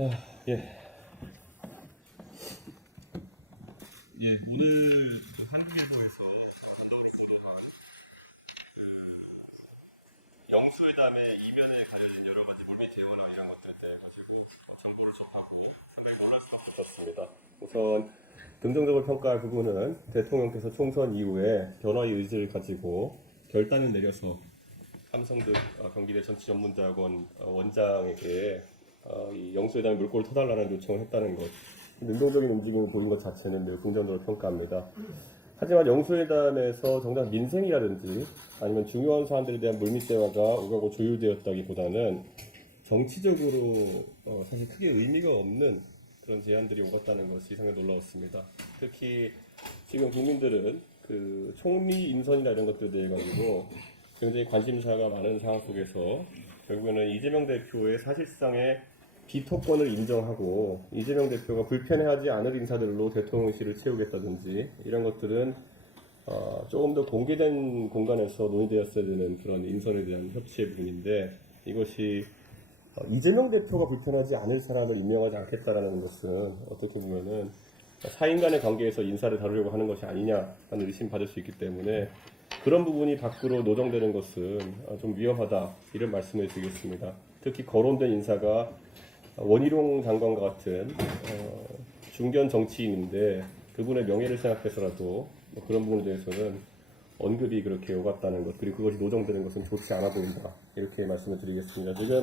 예. 예, 오늘 한국에서 영수회담의 이면에 관련 여러 가지 물밑 대화나 이런 것들에 대해 가지고 정보를 접하고 상당히 놀랄 수가 없었습니다. 우선 긍정적으로 평가할 부분은 대통령께서 총선 이후에 변화의 의지를 가지고 결단을 내려서 삼성등 경기대 정치전문대학원 원장에게 이 영수회담의 물꼬를 터달라는 요청을 했다는 것, 능동적인 움직임을 보인 것 자체는 매우 긍정적으로 평가합니다. 하지만 영수회담에서 정작 민생이라든지 아니면 중요한 사안들에 대한 물밑 대화가 오가고 조율되었다기보다는 정치적으로 사실 크게 의미가 없는 그런 제안들이 오갔다는 것이 상당히 놀라웠습니다. 특히 지금 국민들은 그 총리 인선이나 이런 것들에 대해 가지고 굉장히 관심사가 많은 상황 속에서 결국에는 이재명 대표의 사실상의 비토권을 인정하고 이재명 대표가 불편해하지 않을 인사들로 대통령실을 채우겠다든지 이런 것들은 조금 더 공개된 공간에서 논의되었어야 되는 그런 인선에 대한 협치의 부분인데, 이것이 이재명 대표가 불편하지 않을 사람을 임명하지 않겠다라는 것은 어떻게 보면은 사인 간의 관계에서 인사를 다루려고 하는 것이 아니냐라는 의심받을 수 있기 때문에 그런 부분이 밖으로 노정되는 것은 좀 위험하다, 이런 말씀을 드리겠습니다. 특히 거론된 인사가 원희룡 장관과 같은 중견 정치인인데 그분의 명예를 생각해서라도 뭐 그런 부분에 대해서는 언급이 그렇게 오갔다는 것, 그리고 그것이 노정되는 것은 좋지 않아 보인다, 이렇게 말씀을 드리겠습니다. 지금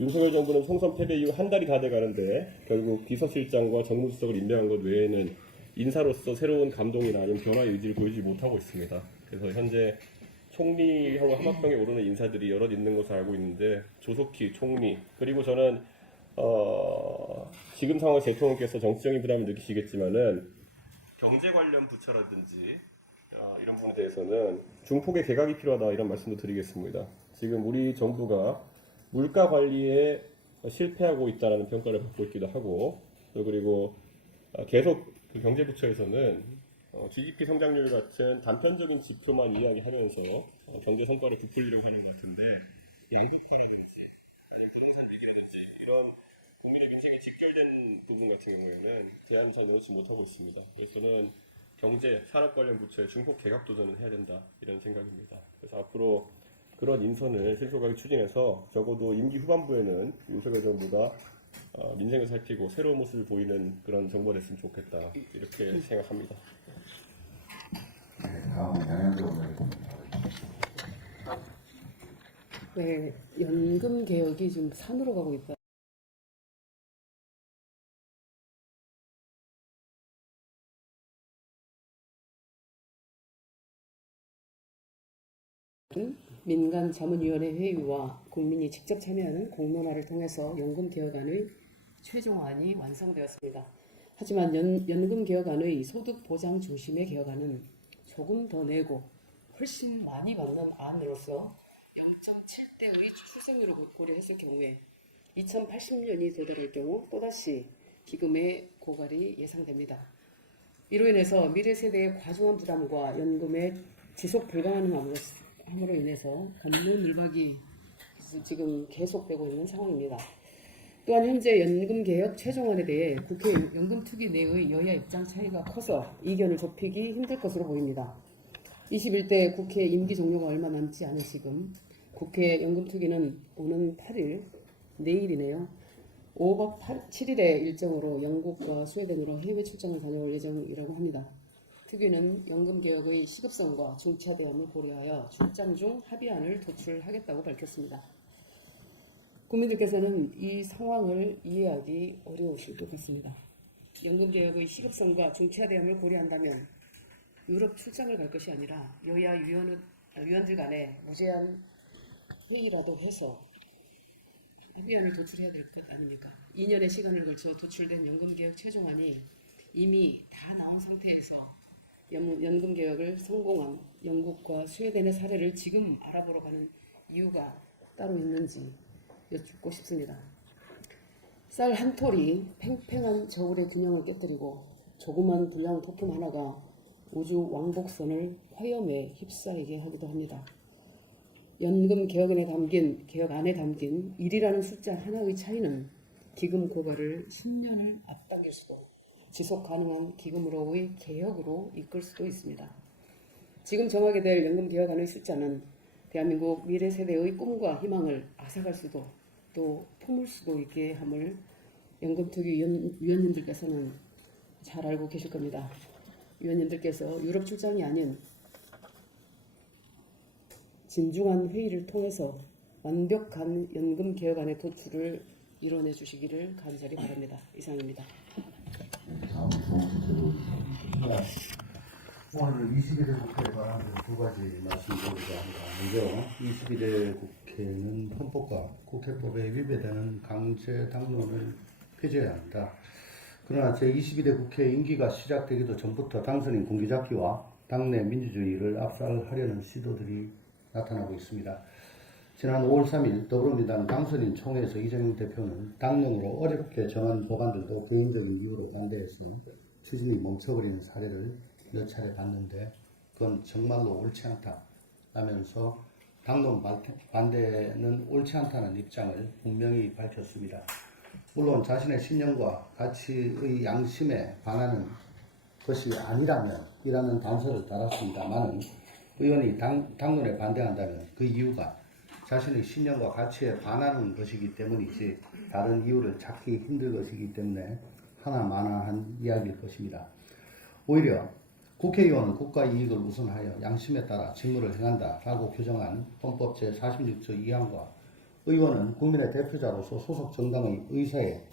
윤석열 정부는 총선 패배 이후 한 달이 다 돼가는데 결국 비서실장과 정무수석을 임명한 것 외에는 인사로서 새로운 감동이나 아니면 변화의 의지를 보이지 못하고 있습니다. 그래서 현재 총리하고 하마평에 오르는 인사들이 여럿 있는 것을 알고 있는데, 조석희 총리, 그리고 저는 지금 상황 대통령께서 정치적인 부담을 느끼시겠지만은 경제 관련 부처라든지 이런 부분에 대해서는 중폭의 개각이 필요하다, 이런 말씀도 드리겠습니다. 지금 우리 정부가 물가 관리에 실패하고 있다는 평가를 받고 있기도 하고, 그리고 계속 그 경제부처에서는 GDP 성장률 같은 단편적인 지표만 이야기하면서 경제 성과를 부풀리려고 하는 것 같은데, 양극화라든지 아니면 부동산 위기라든지 이런 국민의 민생에 직결된 부분 같은 경우에는 대안을 잘 내놓지 못하고 있습니다. 그래서 저는 경제, 산업 관련 부처의 중폭 개각 도전을 해야 된다, 이런 생각입니다. 그래서 앞으로 그런 인선을 신속하게 추진해서 적어도 임기 후반부에는 윤석열 정부가 민생을 살피고 새로운 모습을 보이는 그런 정부가 됐으면 좋겠다, 이렇게 생각합니다. 다음 양현종 의원님. 네, 연금 개혁이 좀 산으로 가고 있다. 민간자문위원회 회의와 국민이 직접 참여하는 공론화를 통해서 연금 개혁안의 최종안이 완성되었습니다. 하지만 연금 개혁안의 소득 보장 중심의 개혁안은 조금 더 내고 훨씬 많이 받는 안으로서 0.7대의 출생률을 고려했을 경우에 2080년이 도달할 경우 또다시 기금의 고갈이 예상됩니다. 이로 인해서 미래 세대의 과중한 부담과 연금의 지속 불가능함으로 인해서 법률 밀박이 지금 계속되고 있는 상황입니다. 또한 현재 연금개혁 최종안에 대해 국회 연금투기 내의 여야 입장 차이가 커서 이견을 좁히기 힘들 것으로 보입니다. 21대 국회 임기 종료가 얼마 남지 않은 지금 국회 연금투기는 오는 8일, 내일이네요. 5박 7일의 일정으로 영국과 스웨덴으로 해외 출장을 다녀올 예정이라고 합니다. 특위는 연금개혁의 시급성과 중차대함을 고려하여 출장 중 합의안을 도출하겠다고 밝혔습니다. 국민들께서는 이 상황을 이해하기 어려우실 것 같습니다. 연금개혁의 시급성과 중차대함을 고려한다면 유럽 출장을 갈 것이 아니라 여야 위원들 간에 무제한 회의라도 해서 합의안을 도출해야 될 것 아닙니까? 2년의 시간을 걸쳐 도출된 연금개혁 최종안이 이미 다 나온 상태에서 연금개혁을 성공한 영국과 스웨덴의 사례를 지금 알아보러 가는 이유가 따로 있는지 여쭙고 싶습니다. 쌀 한 톨이 팽팽한 저울의 균형을 깨뜨리고 조그만 불량 토품 하나가 우주 왕복선을 화염에 휩싸이게 하기도 합니다. 연금 개혁안에 담긴 1이라는 숫자 하나의 차이는 기금 고갈을 10년을 앞당길 수도, 지속 가능한 기금으로의 개혁으로 이끌 수도 있습니다. 지금 정하게 될 연금 개혁안의 숫자는 대한민국 미래 세대의 꿈과 희망을 앗아갈 수도 또 품을 수도 있게 함을 연금투기 위원님들께서는 잘 알고 계실 겁니다. 위원님들께서 유럽 출장이 아닌 진중한 회의를 통해서 완벽한 연금 개혁안의 도출을 이뤄내 주시기를 간절히 바랍니다. 이상입니다. 다음 주제로 오늘 21대 국회에 관한 두 가지 말씀드리고자 합니다. 먼저 21대 국회는 헌법과 국회법에 위배되는 강제 당론을 폐지해야 합니다. 그러나 제22대 국회 임기가 시작되기도 전부터 당선인 공기잡기와 당내 민주주의를 압살하려는 시도들이 나타나고 있습니다. 지난 5월 3일 더불어민주당 당선인 총회에서 이재명 대표는 당론으로 어렵게 정한 법안들도 개인적인 이유로 반대해서 추진이 멈춰버리는 사례를 몇 차례 봤는데 그건 정말로 옳지 않다 라면서 당론 반대는 옳지 않다는 입장을 분명히 밝혔습니다. 물론 자신의 신념과 가치의 양심에 반하는 것이 아니라면 이라는 단서를 달았습니다만 의원이 당론에 반대한다면 그 이유가 자신의 신념과 가치에 반하는 것이기 때문이지 다른 이유를 찾기 힘들 것이기 때문에 하나마나한 이야기일 것입니다. 오히려 국회의원은 국가 이익을 우선하여 양심에 따라 직무를 행한다 라고 규정한 헌법 제46조 2항과 의원은 국민의 대표자로서 소속 정당의 의사에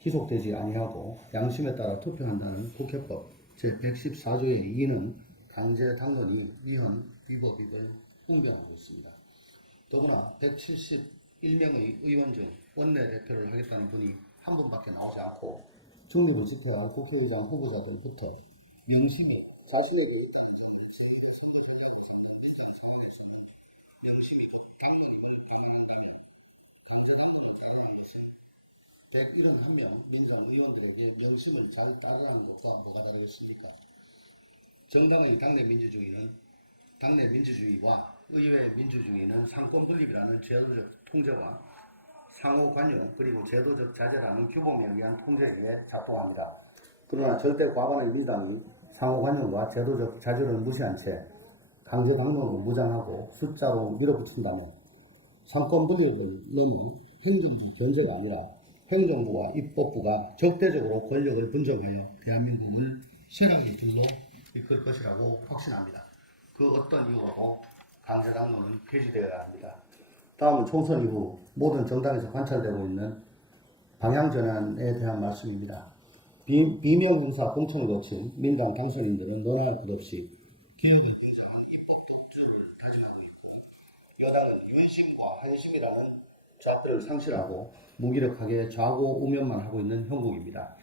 기속되지 아니하고 양심에 따라 투표한다는 국회법 제114조의 2는 강제 당론이 위헌 위법임을 공변하고 있습니다. 더구나 171명의 의원 중 원내대표를 하겠다는 분이 한 분밖에 나오지 않고 중립을 지켜야 할 국회의장 후보자들부터 명심히 자신에게 있다는 점을 선거 전략으로 삼는 민주당 상황에서는 명심히 그 당론을 강화한다면 강제당론을 따르라는 것은 171명 민주당 의원들에게 명심을 잘 따르라는 것과 뭐가 다르겠습니까? 정당의 당내 민주주의와 의회 민주주의는 상권 분립이라는 제도적 통제와 상호 관용 그리고 제도적 자제라는 규범에 의한 통제에 의해 작동합니다. 그러나 절대 과반의 민주당이 상호 관용과 제도적 자제를 무시한 채 강제 당론으로 무장하고 숫자로 밀어붙인다면 상권 분립을 넘어 행정부 견제가 아니라 행정부와 입법부가 적대적으로 권력을 분점하여 대한민국을 쇠락의 길로 이끌 것이라고 확신합니다. 그 어떤 이유로도 강제 당론은 폐지되어야 합니다. 다음은 총선 이후 모든 정당에서 관찰되고 있는 방향 전환에 대한 말씀입니다. 비명 행사 공천을 거친 민당 당선인들은 너나 것 없이 개혁을 결정한 입법 독주를 다짐하고 있고 여당은 윤심과 한심이라는 좌표를 상실하고 무기력하게 좌고 우면만 하고 있는 형국입니다.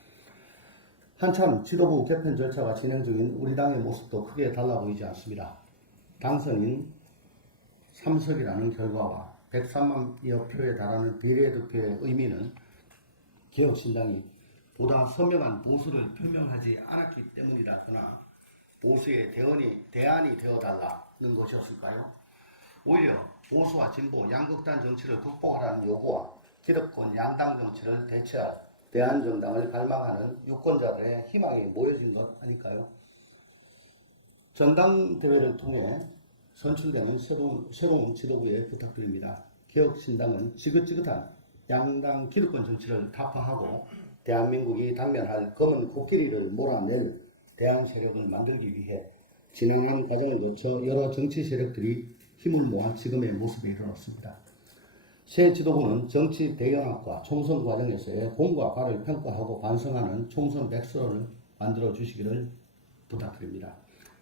한참 지도부 개편 절차가 진행 중인 우리 당의 모습도 크게 달라 보이지 않습니다. 당선인 3석이라는 결과와 103만여 표에 달하는 비례대표의 의미는 개혁신당이 보다 선명한 보수를 표명하지 않았기 때문이라거나 보수의 대안이 되어달라는 것이었을까요? 오히려 보수와 진보 양극단 정치를 극복하라는 요구와 기득권 양당 정치를 대체할 대한정당을 갈망하는 유권자들의 희망이 모여진 것 아닐까요? 전당대회를 통해 선출되는 새로운 지도부에 부탁드립니다. 개혁신당은 지긋지긋한 양당 기득권 정치를 타파하고 대한민국이 당면할 검은 코끼리를 몰아낼 대안 세력을 만들기 위해 진행한 과정을 거쳐 여러 정치 세력들이 힘을 모아 지금의 모습에 이르렀습니다. 새 지도부는 정치 대연합과 총선 과정에서의 공과 과를 평가하고 반성하는 총선 백서를 만들어 주시기를 부탁드립니다.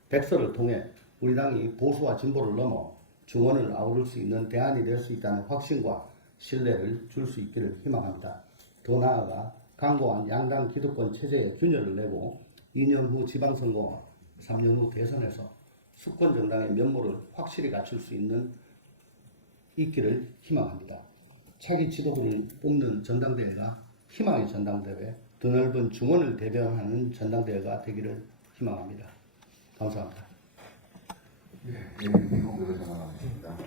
백서를 통해 우리 당이 보수와 진보를 넘어 중원을 아우를 수 있는 대안이 될 수 있다는 확신과 신뢰를 줄 수 있기를 희망합니다. 더 나아가 강고한 양당 기득권 체제에 균열을 내고 2년 후 지방선거와 3년 후 대선에서 수권 정당의 면모를 확실히 갖출 수 있기를 희망합니다. 차기 지도부를 뽑는 전당대회가 희망의 전당대회, 더 넓은 중원을 대변하는 전당대회가 되기를 희망합니다. 감사합니다. 예, 미국 의회가 나왔습니다.